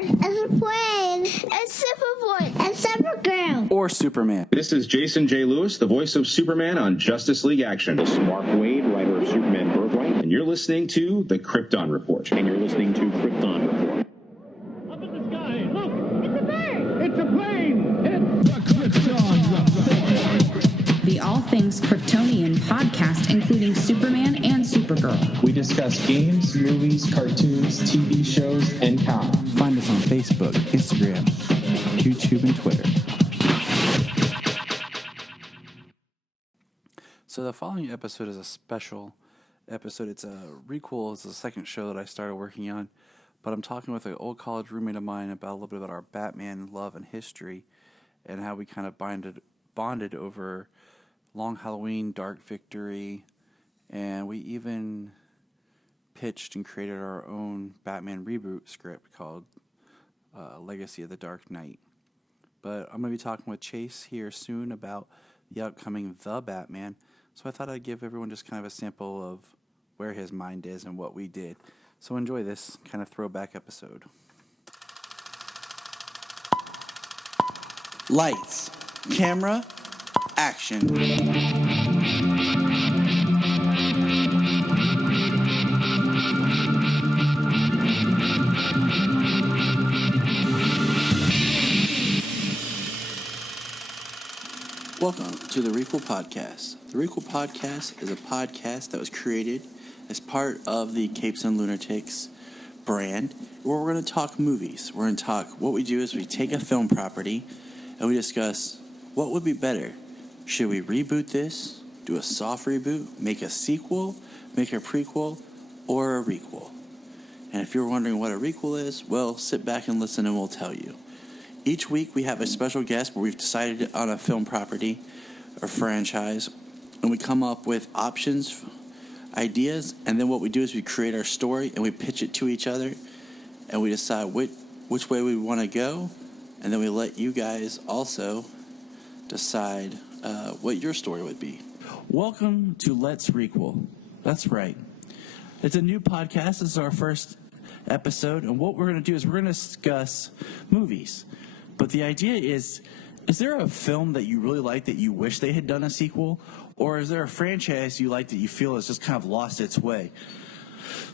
and Superman, and Superboy, and Supergirl, or Superman. This is Jason J. Lewis, the voice of Superman on Justice League Action. This is Mark Wade, writer of Superman Birthright. And you're listening to The Krypton Report. And you're listening to Krypton Report. Up in the sky, look! It's a bird! It's a plane! It's the Krypton Report! The All Things Kryptonian podcast, including Superman and Supergirl. We discuss games, movies, cartoons, TV shows, and comics. Find us on Facebook, Instagram, YouTube, and Twitter. So the following episode is a special episode. It's a Requel. It's the second show that I started working on. But I'm talking with an old college roommate of mine about a little bit about our Batman love and history and how we kind of bonded over Long Halloween, Dark Victory, and we even pitched and created our own Batman reboot script called Legacy of the Dark Knight. But I'm going to be talking with Chase here soon about the upcoming The Batman, so I thought I'd give everyone just kind of a sample of where his mind is and what we did. So enjoy this kind of throwback episode. Lights, camera, action. Welcome to the Requel Podcast. The Requel Podcast is a podcast that was created as part of the Capes and Lunatics brand, where we're going to talk movies. We're going to talk, what we do is we take a film property and we discuss what would be better. Should we reboot this, do a soft reboot, make a sequel, make a prequel, or a requel? And if you're wondering what a requel is, well, sit back and listen and we'll tell you. Each week we have a special guest where we've decided on a film property or franchise, and we come up with options, ideas, and then what we do is we create our story and we pitch it to each other, and we decide which way we want to go, and then we let you guys also decide what your story would be. Welcome to Let's Requel. That's right. It's a new podcast. This is our first episode, and what we're going to do is we're going to discuss movies. But the idea is there a film that you really like that you wish they had done a sequel? Or is there a franchise you like that you feel has just kind of lost its way?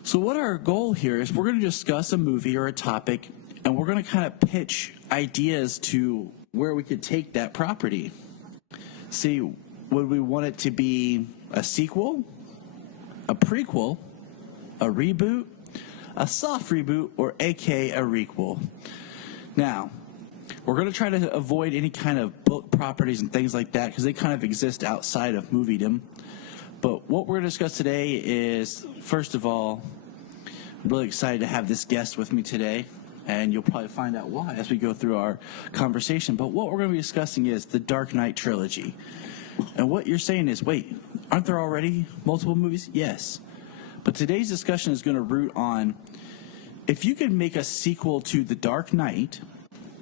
So what our goal here is we're going to discuss a movie or a topic, and we're going to kind of pitch ideas to where we could take that property. See, would we want it to be a sequel, a prequel, a reboot, a soft reboot, or aka a requel? Now, we're going to try to avoid any kind of book properties and things like that because they kind of exist outside of moviedom. But what we're going to discuss today is, first of all, I'm really excited to have this guest with me today, and you'll probably find out why as we go through our conversation. But what we're going to be discussing is the Dark Knight Trilogy. And what you're saying is, wait, aren't there already multiple movies? Yes. But today's discussion is going to root on if you could make a sequel to The Dark Knight,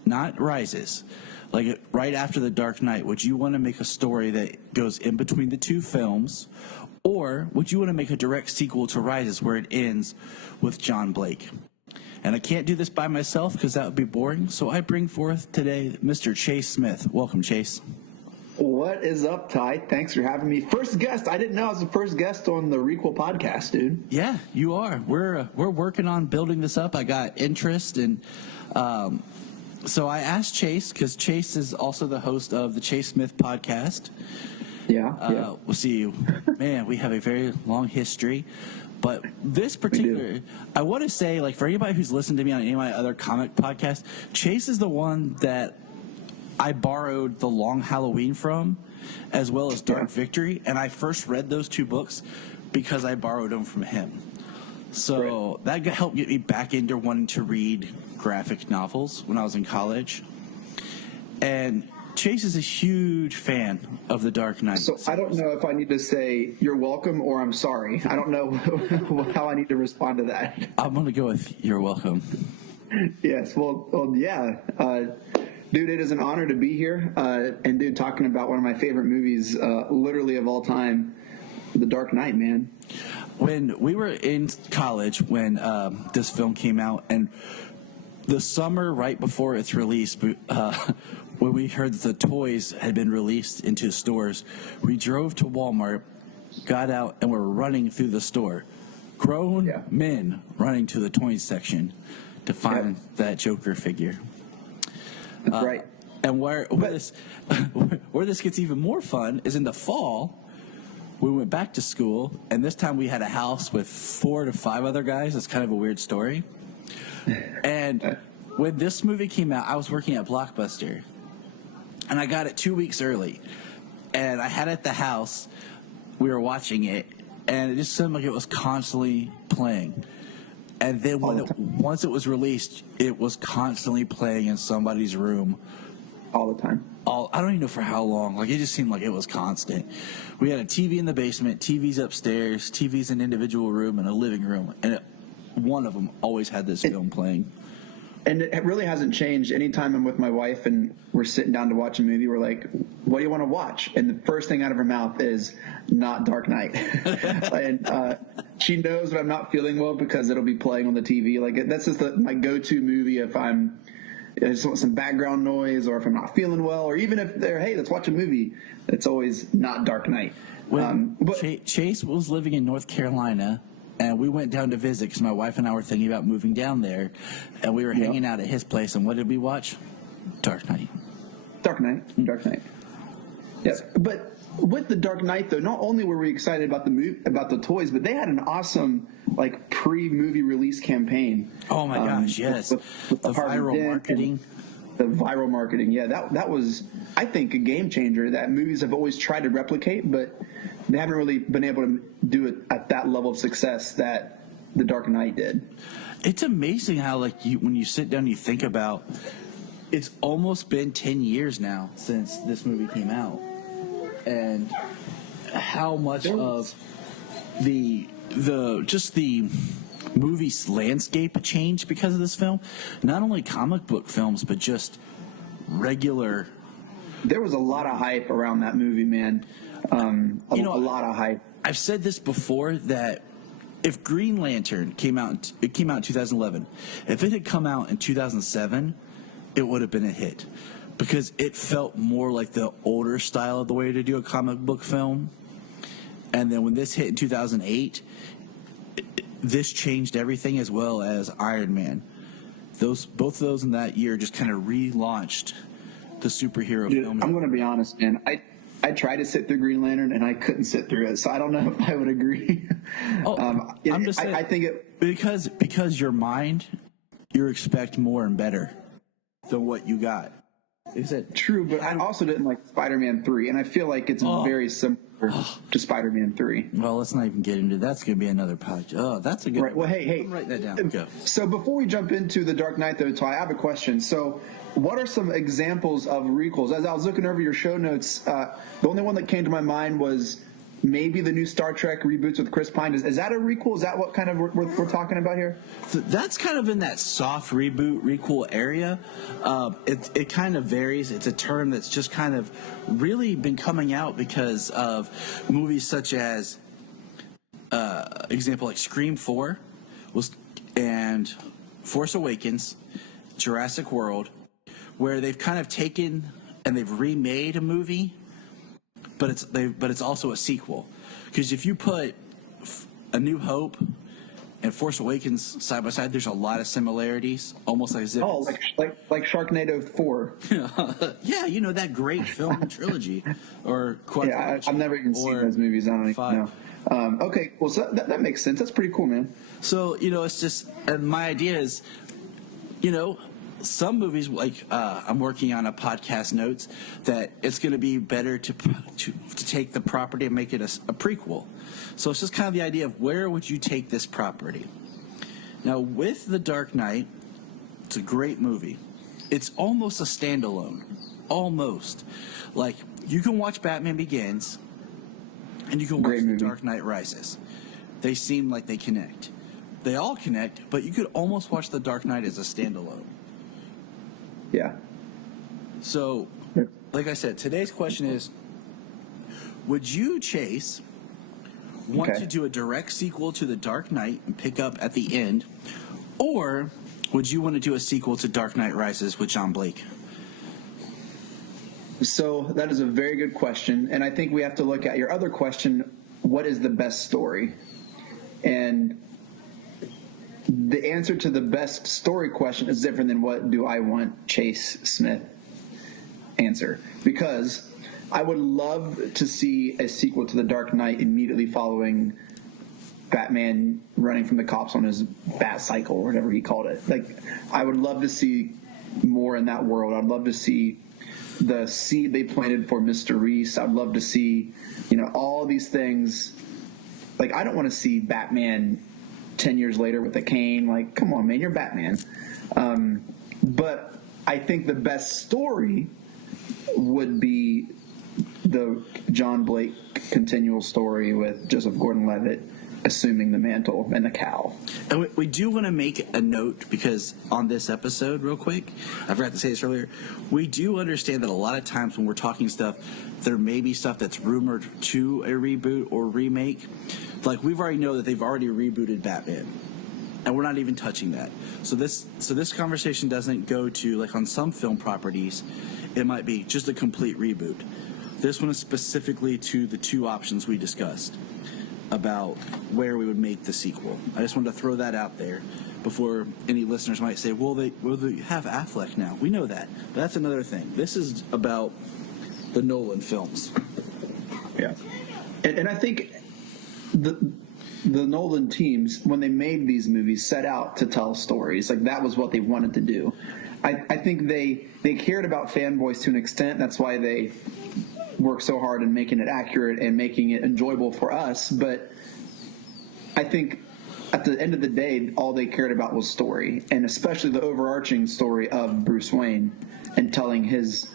not Rises, like right after The Dark Knight, would you want to make a story that goes in between the two films, or would you want to make a direct sequel to Rises where it ends with John Blake? And I can't do this by myself because that would be boring, so I bring forth today Mr. Chase Smith. Welcome, Chase. What is up, Ty? Thanks for having me. First guest. I didn't know I was the first guest on the Requel podcast, dude. Yeah, you are. We're working on building this up. I got interest, and so I asked Chase, because Chase is also the host of the Chase Smith podcast. Yeah. We'll see. Man, we have a very long history. But this particular, I want to say, like, for anybody who's listened to me on any of my other comic podcasts, Chase is the one that I borrowed The Long Halloween from, as well as Dark Victory. And I first read those two books because I borrowed them from him. So that helped get me back into wanting to read graphic novels when I was in college. And Chase is a huge fan of The Dark Knight. So I don't know if I need to say you're welcome or I'm sorry. I don't know how I need to respond to that. I'm going to go with you're welcome. Yes. Well, yeah. Dude, it is an honor to be here. And, dude, talking about one of my favorite movies, literally of all time, The Dark Knight, man. When we were in college, when this film came out, and the summer right before its release, when we heard that the toys had been released into stores, we drove to Walmart, got out, and were running through the store. Grown men running to the toys section to find that Joker figure. That's right. And where this gets even more fun is in the fall. We went back to school, and this time we had a house with 4 to 5 other guys. It's kind of a weird story. And when this movie came out, I was working at Blockbuster, and I got it 2 weeks early. And I had it at the house. We were watching it, and it just seemed like it was constantly playing. And then once it was released, it was constantly playing in somebody's room. All the time. I don't even know for how long. Like, it just seemed like it was constant. We had a TV in the basement, TVs upstairs, TVs in an individual room, and a living room. And one of them always had this film playing. And it really hasn't changed. Anytime I'm with my wife and we're sitting down to watch a movie, we're like, what do you want to watch? And the first thing out of her mouth is not Dark Knight. And she knows that I'm not feeling well because it'll be playing on the TV. Like, that's just my go-to movie if I just want some background noise, or if I'm not feeling well, or even if they're, hey, let's watch a movie, it's always not Dark Knight. Chase was living in North Carolina, and we went down to visit because my wife and I were thinking about moving down there, and we were hanging out at his place, and what did we watch? Dark Knight. Dark Knight. Yes, but with the Dark Knight, though, not only were we excited about the toys, but they had an awesome pre-movie release campaign. Oh my gosh, yes! With the viral marketing. The viral marketing, yeah, that was, I think, a game changer that movies have always tried to replicate, but they haven't really been able to do it at that level of success that the Dark Knight did. It's amazing how, when you sit down and you think about, it's almost been 10 years now since this movie came out, and how much of the movie landscape changed because of this film. Not only comic book films, but just regular. There was a lot of hype around that movie, man. A lot of hype. I've said this before, that if Green Lantern came out in 2011, if it had come out in 2007, it would have been a hit, because it felt more like the older style of the way to do a comic book film. And then when this hit in 2008, this changed everything, as well as Iron Man. Both of those in that year just kind of relaunched the superhero film. I'm going to be honest, man. I tried to sit through Green Lantern, and I couldn't sit through it, so I don't know if I would agree. I'm just saying, I think it because your mind, you expect more and better than what you got. Is it true? But I also didn't like Spider-Man 3, and I feel like it's very similar to Spider-Man 3. Well, let's not even get into that. That's going to be another podcast. Oh, that's a good right. Well, hey. I'm writing that down. Go. So before we jump into The Dark Knight, though, Ty, I have a question. So what are some examples of requels? As I was looking over your show notes, the only one that came to my mind was maybe the new Star Trek reboots with Chris Pine. Is that a requel? Is that what kind of we're talking about here? That's kind of in that soft requel area. It kind of varies. It's a term that's just kind of really been coming out because of movies such as, example, like Scream 4 and Force Awakens, Jurassic World, where they've kind of taken and they've remade a movie, but it's also a sequel. Because if you put A New Hope and Force Awakens side by side, there's a lot of similarities, almost like like Sharknado 4. Yeah, that great film trilogy or I've never even seen those movies. I don't even know. Okay, well, so that makes sense. That's pretty cool, man. So it's just, and my idea is, some movies, I'm working on a podcast notes that it's going to be better to take the property and make it a prequel. So it's just kind of the idea of where would you take this property. Now, with The Dark Knight, it's a great movie. It's almost a standalone. Almost. Like, you can watch Batman Begins, and you can watch The Dark Knight Rises. They seem like they connect. They all connect, but you could almost watch The Dark Knight as a standalone. Yeah. So, like I said, today's question is, would you, Chase, want to do a direct sequel to The Dark Knight and pick up at the end, or would you want to do a sequel to Dark Knight Rises with John Blake? So that is a very good question, and I think we have to look at your other question, what is the best story? And the answer to the best story question is different than what do I want Chase Smith answer. Because I would love to see a sequel to The Dark Knight immediately following Batman running from the cops on his bat cycle or whatever he called it. Like, I would love to see more in that world. I'd love to see the seed they planted for Mr. Reese. I'd love to see, all these things. Like, I don't want to see Batman 10 years later with a cane. Like, come on, man, you're Batman. But I think the best story would be the John Blake continual story with Joseph Gordon-Levitt assuming the mantle and the cowl. And we do want to make a note, because on this episode, real quick, I forgot to say this earlier, we do understand that a lot of times when we're talking stuff, there may be stuff that's rumored to a reboot or remake. Like, we've already know that they've already rebooted Batman, and we're not even touching that. So this conversation doesn't go to, like, on some film properties, it might be just a complete reboot. This one is specifically to the two options we discussed about where we would make the sequel. I just wanted to throw that out there before any listeners might say, well, they have Affleck now. We know that, but that's another thing. This is about the Nolan films. Yeah. And I think the Nolan teams, when they made these movies, set out to tell stories. Like, that was what they wanted to do. I think they cared about fanboys to an extent. That's why they work so hard in making it accurate and making it enjoyable for us. But I think at the end of the day, all they cared about was story, and especially the overarching story of Bruce Wayne and telling his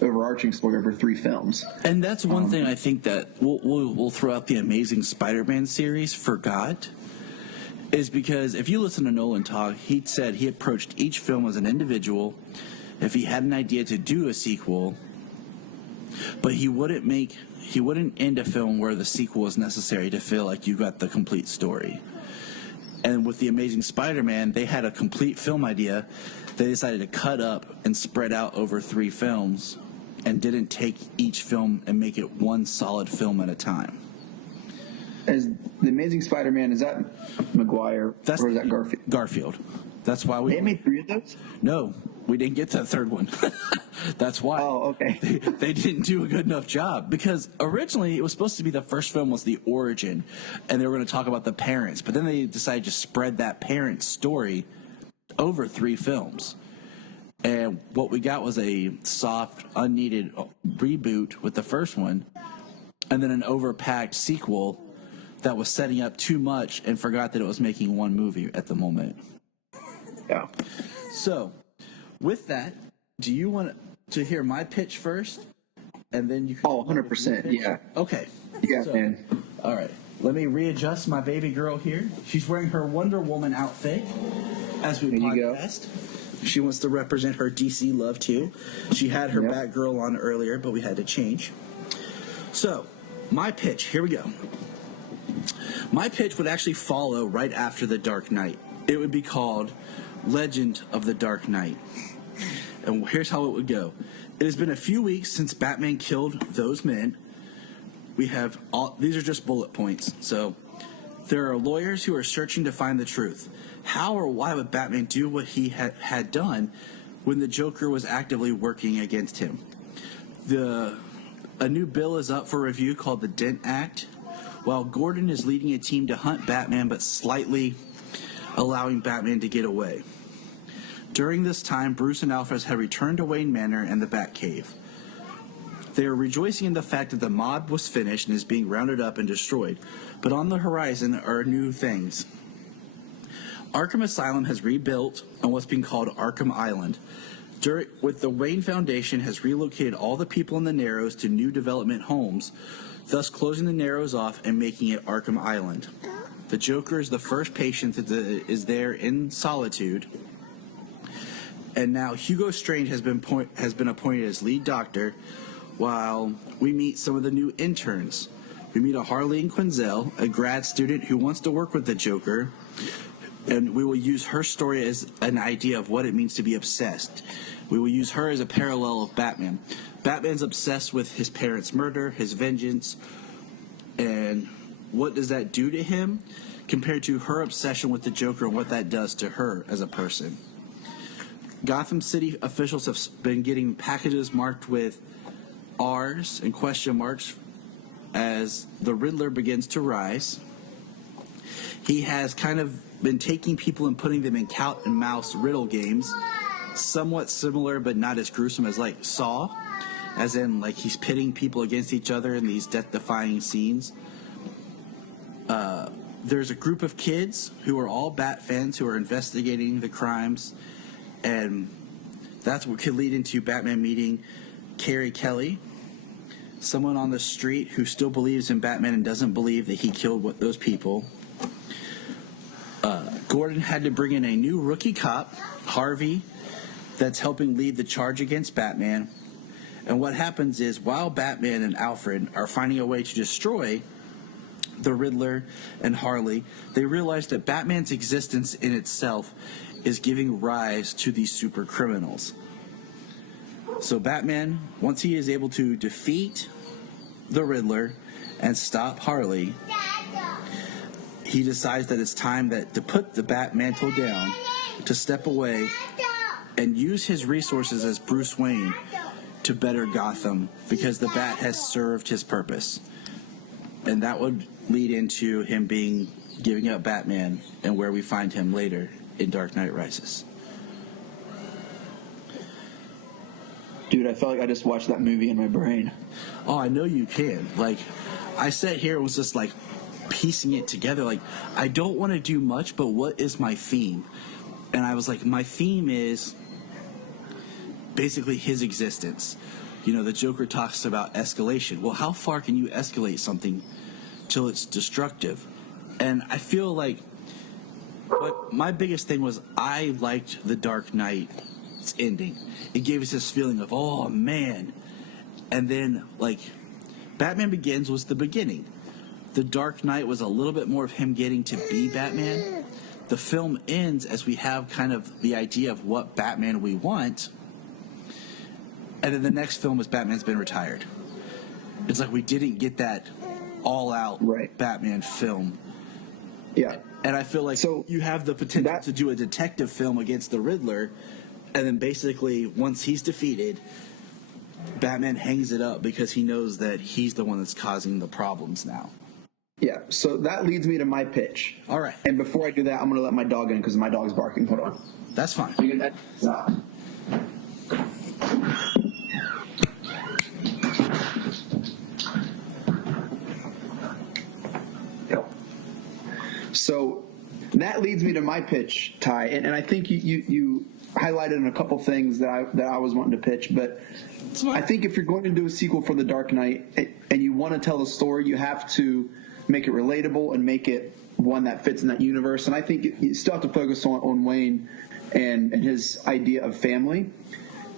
overarching story over 3 films. And that's one thing I think that we'll throw out the Amazing Spider-Man series forgot, is because if you listen to Nolan talk, he said he approached each film as an individual. If he had an idea to do a sequel, but he wouldn't end a film where the sequel is necessary to feel like you got the complete story. And with The Amazing Spider-Man, they had a complete film idea. They decided to cut up and spread out over 3 films and didn't take each film and make it one solid film at a time. As The Amazing Spider-Man, is that Maguire or is that Garfield? Garfield. That's why They made 3 of those? No, we didn't get to the 3rd one. That's why. Oh, okay. They didn't do a good enough job, because originally it was supposed to be the first film was the origin, and they were going to talk about the parents, but then they decided to spread that parent story over 3 films. And what we got was a soft, unneeded reboot with the first one, and then an overpacked sequel that was setting up too much and forgot that it was making one movie at the moment. Yeah. So, with that, do you want to hear my pitch first? And then you can... Oh, 100%, yeah. Okay. Yeah, so, man. All right. Let me readjust my baby girl here. She's wearing her Wonder Woman outfit as we podcast. She wants to represent her DC love, too. She had her Batgirl on earlier, but we had to change. So, my pitch. Here we go. My pitch would actually follow right after The Dark Knight. It would be called Legend of the Dark Knight. And here's how it would go. It has been a few weeks since Batman killed those men. We have these are just bullet points. So there are lawyers who are searching to find the truth. How or why would Batman do what he had done when the Joker was actively working against him? A new bill is up for review called the Dent Act, while Gordon is leading a team to hunt Batman but slightly allowing Batman to get away. During this time, Bruce and Alfred have returned to Wayne Manor and the Batcave. They are rejoicing in the fact that the mob was finished and is being rounded up and destroyed, but on the horizon are new things. Arkham Asylum has rebuilt on what's being called Arkham Island. With the Wayne Foundation has relocated all the people in the Narrows to new development homes, thus closing the Narrows off and making it Arkham Island. The Joker is the first patient that is there in solitude. And now Hugo Strange has been appointed as lead doctor, while we meet some of the new interns. We meet a Harleen Quinzel, a grad student who wants to work with the Joker, And we will use her story as an idea of what it means to be obsessed. We will use her as a parallel of Batman. Batman's obsessed with his parents' murder, his vengeance, and what does that do to him compared to her obsession with the Joker and what that does to her as a person. Gotham City officials have been getting packages marked with R's and question marks as the Riddler begins to rise. He has kind of been taking people and putting them in cat and mouse riddle games, somewhat similar but not as gruesome as like Saw, as in like he's pitting people against each other in these death-defying scenes. There's a group of kids who are all Bat fans who are investigating the crimes, and that's what could lead into Batman meeting Carrie Kelly, someone on the street who still believes in Batman and doesn't believe that he killed those people. Gordon had to bring in a new rookie cop, Harvey, that's helping lead the charge against Batman. And what happens is, while Batman and Alfred are finding a way to destroy the Riddler and Harley, they realize that Batman's existence in itself is giving rise to these super criminals. So Batman, once he is able to defeat the Riddler and stop Harley, he decides that it's time to put the Bat mantle down, to step away and use his resources as Bruce Wayne to better Gotham, because the Bat has served his purpose. And that would lead into him giving up Batman, and where we find him later in Dark Knight Rises. Dude, I felt like I just watched that movie in my brain. Oh, I know you can. Like, I sat here and was just like piecing it together. Like, I don't want to do much, but what is my theme? And I was like, my theme is basically his existence. You know, the Joker talks about escalation. Well, how far can you escalate something till it's destructive? And I feel like my biggest thing was I liked the Dark Knight's ending. It gave us this feeling of, oh, man. And then, like, Batman Begins was the beginning. The Dark Knight was a little bit more of him getting to be Batman. The film ends as we have kind of the idea of what Batman we want. And then the next film is Batman's been retired. It's like we didn't get that all-out Batman film. Yeah. And I feel like you have the potential to do a detective film against the Riddler, and then basically once he's defeated, Batman hangs it up because he knows that he's the one that's causing the problems now. Yeah, so that leads me to my pitch. All right. And before I do that, I'm going to let my dog in because my dog's barking. Hold on. That's fine. Stop. So that leads me to my pitch, Ty, and I think you highlighted in a couple things that I was wanting to pitch, but I think if you're going to do a sequel for The Dark Knight and you want to tell the story, you have to make it relatable and make it one that fits in that universe. And I think you still have to focus on Wayne and his idea of family.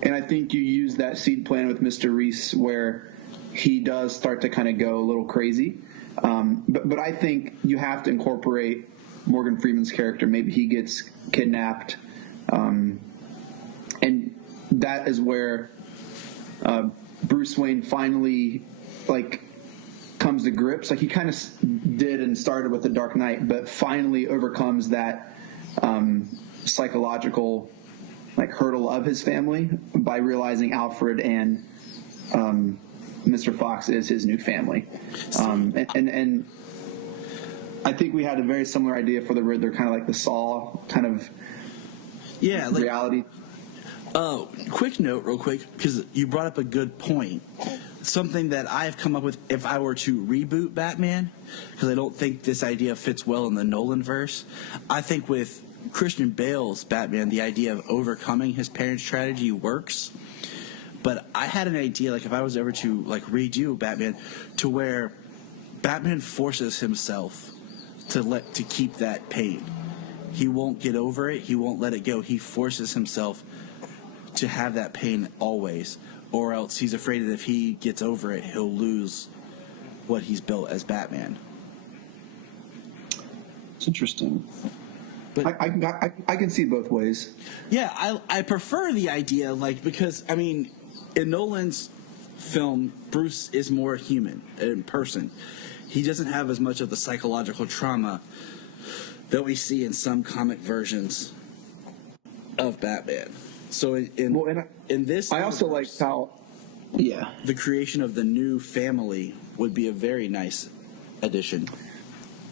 And I think you use that seed plan with Mr. Reese where he does start to kind of go a little crazy. But I think you have to incorporate Morgan Freeman's character. Maybe he gets kidnapped. And that is where Bruce Wayne finally, comes to grips. Like, he kind of did and started with The Dark Knight, but finally overcomes that psychological, hurdle of his family by realizing Alfred and Mr. Fox is his new family. And I think we had a very similar idea for the Riddler, kind of like the Saw kind of reality. Quick note real quick, because you brought up a good point. Something that I've come up with if I were to reboot Batman, because I don't think this idea fits well in the Nolan verse. I think with Christian Bale's Batman, the idea of overcoming his parents' tragedy works. But I had an idea, if I was ever to redo Batman, to where Batman forces himself to keep that pain. He won't get over it. He won't let it go. He forces himself to have that pain always, or else he's afraid that if he gets over it, he'll lose what he's built as Batman. It's interesting. But I can see both ways. yeah, I prefer the idea, like, because, I mean, in Nolan's film, Bruce is more human in person. He doesn't have as much of the psychological trauma that we see in some comic versions of Batman. So in this, I also like how, yeah, the creation of the new family would be a very nice addition.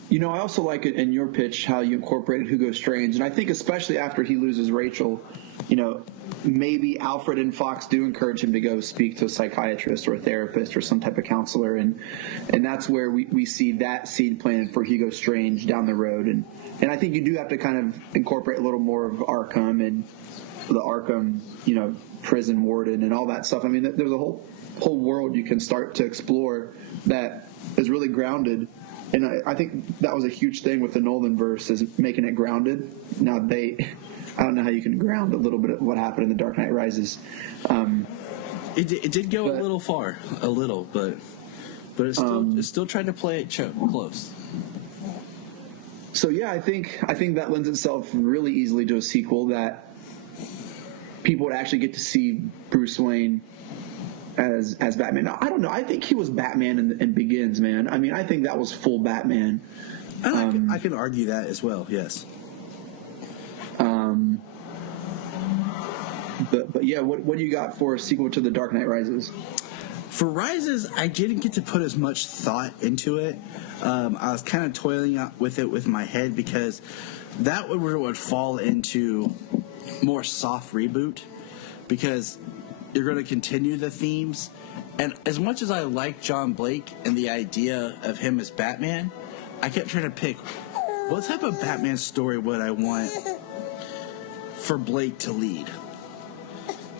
You know, I also like it in your pitch how you incorporated Hugo Strange, and I think especially after he loses Rachel, you know, maybe Alfred and Fox do encourage him to go speak to a psychiatrist or a therapist or some type of counselor, and that's where we see that seed planted for Hugo Strange down the road, and I think you do have to kind of incorporate a little more of Arkham and the Arkham, you know, prison warden and all that stuff. I mean, there's a whole world you can start to explore that is really grounded. And I think that was a huge thing with the Nolan verse, is making it grounded. Now I don't know how you can ground a little bit of what happened in The Dark Knight Rises. It did go a little far, but it still tried to play it close. So yeah, I think that lends itself really easily to a sequel that people would actually get to see Bruce Wayne as Batman. Now, I don't know. I think he was Batman in Begins, man. I mean, I think that was full Batman. I can argue that as well. Yes. But yeah, what do you got for a sequel to The Dark Knight Rises? For Rises, I didn't get to put as much thought into it. I was kind of toiling with it with my head, because that would fall into more soft reboot, because you're going to continue the themes. And as much as I like John Blake and the idea of him as Batman, I kept trying to pick what type of Batman story would I want for Blake to lead.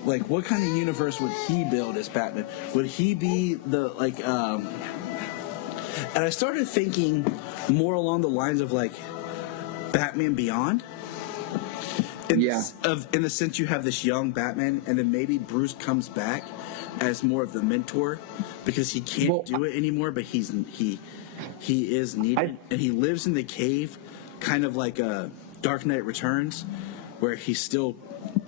Like, what kind of universe would he build as Batman? Would he be the, like, and I started thinking more along the lines of, like, Batman Beyond. In the sense you have this young Batman, and then maybe Bruce comes back as more of the mentor, because he can't do it anymore, but he is needed, and he lives in the cave, kind of like a Dark Knight Returns, where he's still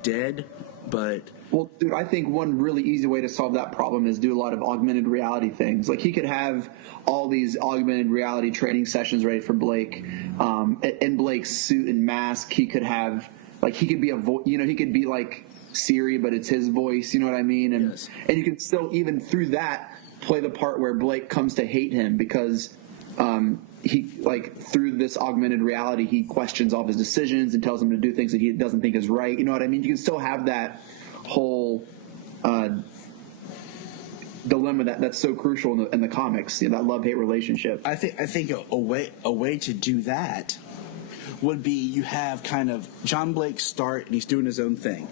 dead, but... Well, dude, I think one really easy way to solve that problem is do a lot of augmented reality things. Like, he could have all these augmented reality training sessions ready for Blake. In Blake's suit and mask, he could have, like, he could be he could be like Siri, but it's his voice, you know what I mean? And yes. And you can still, even through that, play the part where Blake comes to hate him because he, like, through this augmented reality, he questions all of his decisions and tells him to do things that he doesn't think is right. You know what I mean? You can still have that whole dilemma that's so crucial in the comics, you know, that love-hate relationship. I think a way to do that would be, you have kind of John Blake start and he's doing his own thing,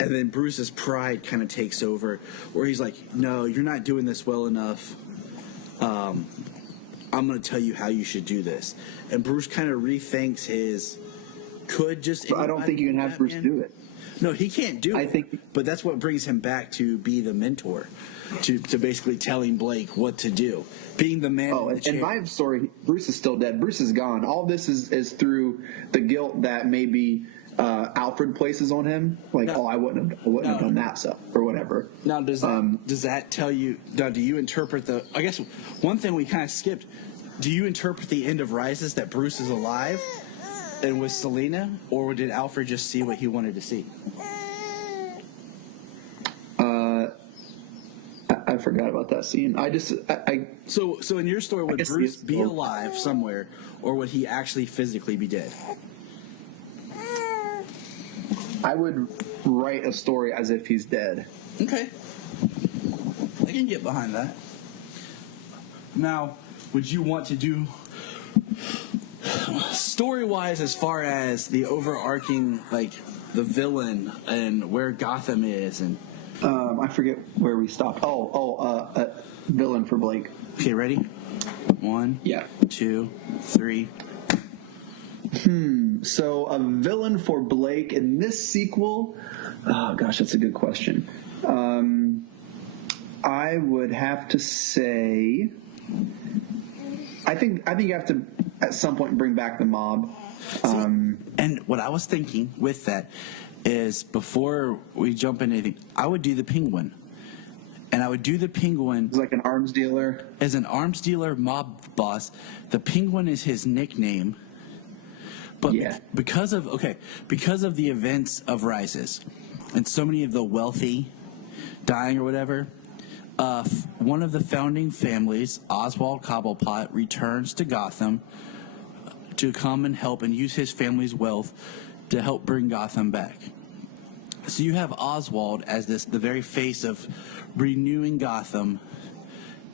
and then Bruce's pride kind of takes over, where he's like, no, you're not doing this well enough. I'm going to tell you how you should do this. And Bruce kind of rethinks his But I don't think you can have Bruce do it. No, he can't do it. But that's what brings him back to be the mentor, to basically telling Blake what to do, being the man. Oh, in my story, Bruce is still dead. Bruce is gone. All this is through the guilt that maybe Alfred places on him. Like, I wouldn't have done that stuff or whatever. Now, does that tell you? Now, do you interpret the? I guess one thing we kind of skipped. Do you interpret the end of Rises that Bruce is alive and with Selina, or did Alfred just see what he wanted to see? I forgot about that scene. So in your story, would Bruce be alive somewhere, or would he actually physically be dead? I would write a story as if he's dead. Okay. I can get behind that. Now, would you want to do, story-wise, as far as the overarching, like, the villain and where Gotham is, and... I forget where we stopped. Villain for Blake. Okay, ready? 1, 2, 3. So a villain for Blake in this sequel? Oh gosh, that's a good question. I would have to say, I think you have to at some point bring back the Mob. And what I was thinking with that is, before we jump into anything, I would do the Penguin. And I would do the Penguin He's like an arms dealer. as an arms dealer mob boss. The Penguin is his nickname. But Yeah. because of the events of Rises and so many of the wealthy dying or whatever, one of the founding families, Oswald Cobblepot, returns to Gotham to come and help and use his family's wealth to help bring Gotham back. So you have Oswald as the very face of renewing Gotham,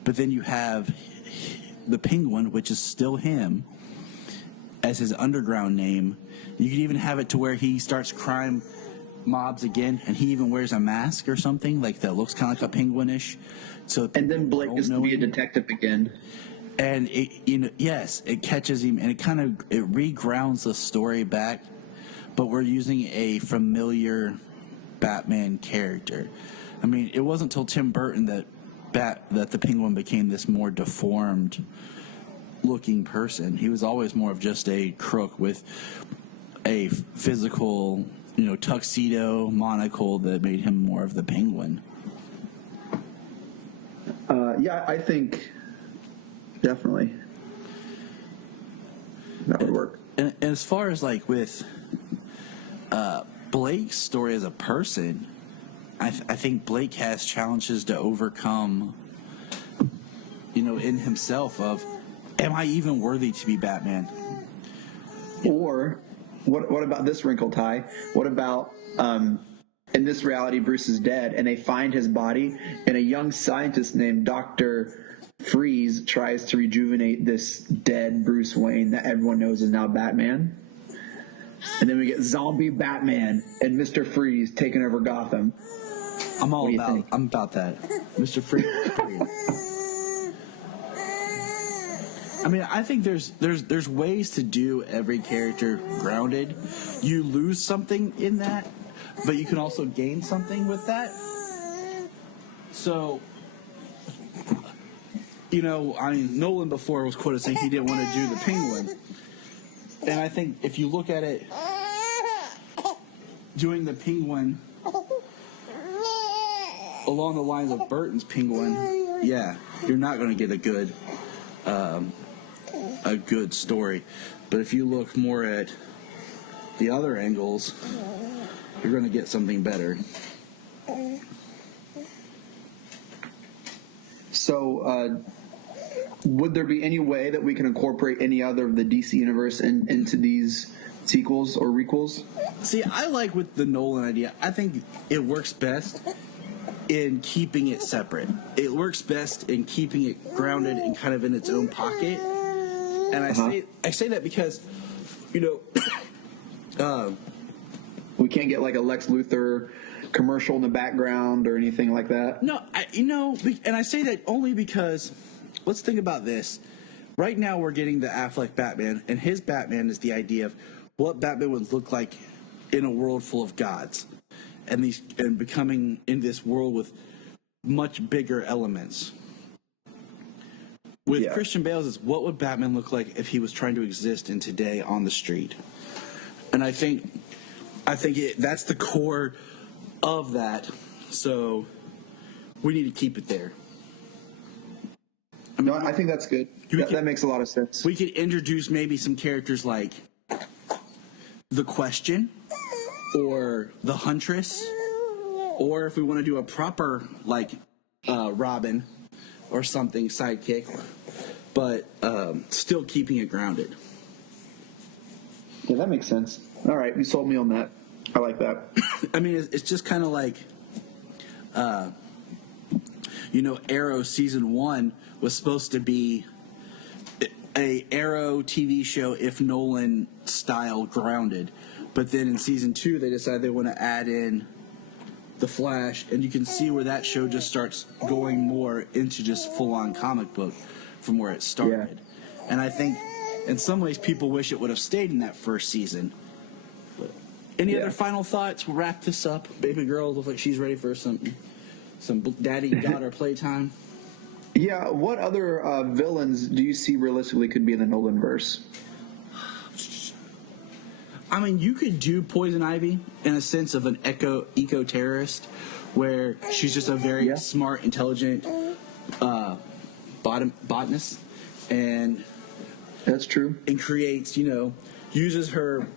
but then you have the Penguin, which is still him, as his underground name. You could even have it to where he starts crime mobs again, and he even wears a mask or something like that looks kind of like a penguinish. So And then Blake is to be a him. detective again. And it catches him, and it regrounds the story back, but we're using a familiar Batman character. I mean, it wasn't until Tim Burton that the Penguin became this more deformed looking person. He was always more of just a crook with a physical, tuxedo monocle that made him more of the Penguin. Yeah, I think definitely that would work. And as far as like with Blake's story as a person, I think Blake has challenges to overcome, in himself of, am I even worthy to be Batman? Or what about this wrinkle, Ty? What about in this reality Bruce is dead and they find his body, and a young scientist named Dr. Freeze tries to rejuvenate this dead Bruce Wayne that everyone knows is now Batman. And then we get zombie Batman and Mr. Freeze taking over Gotham. I'm think? about that. Mr. Freeze. I mean, I think there's ways to do every character grounded. You lose something in that, but you can also gain something with that. So, Nolan before was quoted saying he didn't want to do the Penguin. And I think if you look at it, doing the Penguin along the lines of Burton's Penguin, yeah, you're not going to get a good story. But if you look more at the other angles, you're going to get something better. So, would there be any way that we can incorporate any other of the DC universe into these sequels or requels? See, I like with the Nolan idea. I think it works best in keeping it separate. It works best in keeping it grounded and kind of in its own pocket. And I say that because, We can't get like a Lex Luthor commercial in the background or anything like that. No, and I say that only because, let's think about this. Right now we're getting the Affleck Batman, and his Batman is the idea of what Batman would look like in a world full of gods, and becoming in this world with much bigger elements. With Christian Bale's is what would Batman look like if he was trying to exist in today on the street? And I think that's the core of that. So we need to keep it there. No, I think that's good. That makes a lot of sense. We could introduce maybe some characters like the Question or the Huntress, or if we want to do a proper like Robin or something sidekick, but still keeping it grounded. Yeah, that makes sense. All right, you sold me on that. I like that. I mean, it's just kind of like, Arrow season 1 was supposed to be a Arrow TV show if Nolan style grounded, but then in season 2 they decided they want to add in the Flash, and you can see where that show just starts going more into just full-on comic book from where it started. Yeah. And I think in some ways people wish it would have stayed in that first season. But any other final thoughts? We'll wrap this up. Baby girl looks like she's ready for some daddy-daughter playtime. Yeah, what other villains do you see realistically could be in the Nolan verse? I mean, you could do Poison Ivy in a sense of an eco-terrorist, where she's just a very smart, intelligent botanist, and that's true. And creates, uses her,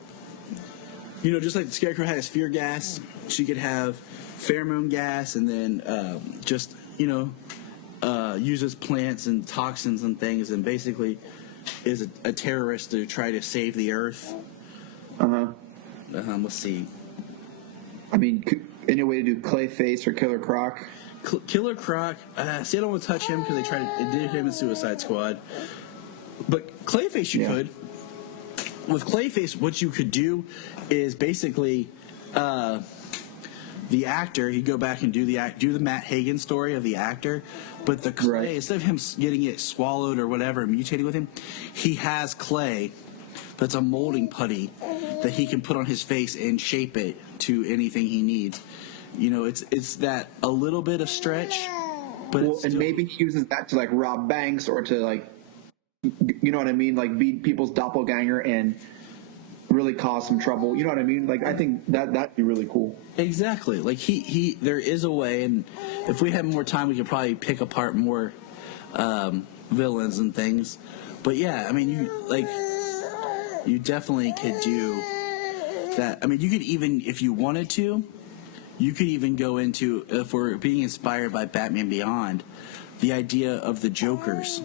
just like the Scarecrow has fear gas, she could have pheromone gas, and then uses plants and toxins and things, and basically is a terrorist to try to save the Earth. Let's see. I mean, any way to do Clayface or Killer Croc? Killer Croc. See, I don't want to touch him because they did him in Suicide Squad. But Clayface, you could. With Clayface, what you could do is basically the actor. He'd go back and do the Matt Hagen story of the actor, but the clay, instead of him getting it swallowed or whatever, mutating with him, he has clay that's a molding putty that he can put on his face and shape it to anything he needs. It's that a little bit of stretch, but and maybe he uses that to like rob banks or to like, you know what I mean, like be people's doppelganger and really cause some trouble. You know what I mean? Like I think that'd be really cool. Exactly. Like he there is a way, and if we had more time, we could probably pick apart more villains and things. But yeah, I mean, you definitely could do that. I mean, you could even, if you wanted to, you could even go into, if we're being inspired by Batman Beyond, the idea of the Jokers,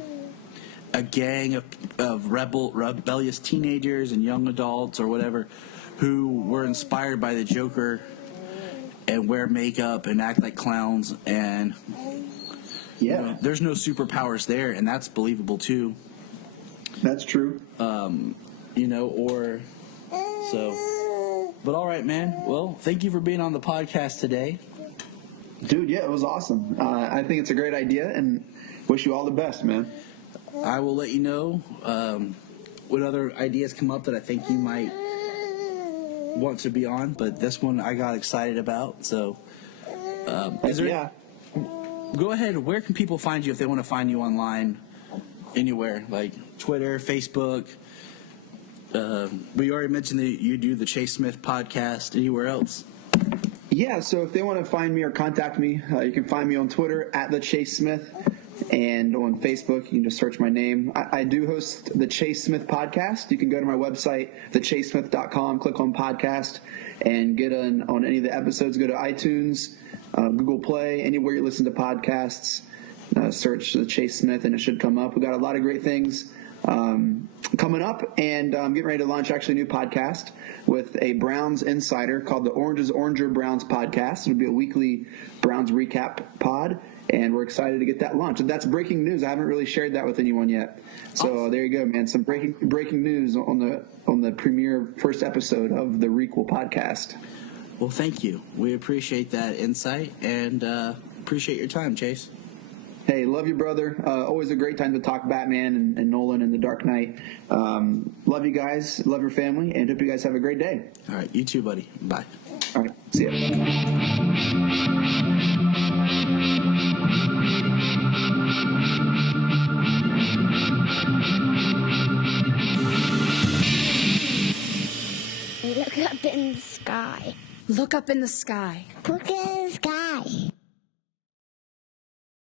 a gang of rebellious teenagers and young adults or whatever who were inspired by the Joker and wear makeup and act like clowns, and there's no superpowers there, and that's believable too. That's true. But all right, man. Well, thank you for being on the podcast today. Dude, yeah, it was awesome. I think it's a great idea, and wish you all the best, man. I will let you know what other ideas come up that I think you might want to be on, but this one I got excited about. So, go ahead. Where can people find you if they want to find you online? Anywhere, like Twitter, Facebook. We already mentioned that you do the Chase Smith podcast. Anywhere else? Yeah, so if they want to find me or contact me, you can find me on Twitter at the Chase Smith, and on Facebook you can just search my name. I do host the Chase Smith podcast. You can go to my website, thechasesmith.com, click on podcast, and get on any of the episodes. Go to iTunes, Google Play, anywhere you listen to podcasts. Search the Chase Smith and it should come up. We got a lot of great things coming up, and I'm getting ready to launch actually a new podcast with a Browns insider called the Oranges Oranger Browns podcast. It'll be a weekly Browns recap pod, and we're excited to get that launched. And that's breaking news. I haven't really shared that with anyone yet. So there you go, man. Some breaking news on the premiere first episode of the Requel podcast. Well, thank you. We appreciate that insight, and appreciate your time, Chase. Hey, love you, brother. Always a great time to talk Batman and Nolan and the Dark Knight. Love you guys. Love your family. And hope you guys have a great day. All right. You too, buddy. Bye. All right. See ya. Look up in the sky. Look up in the sky. Look in the sky.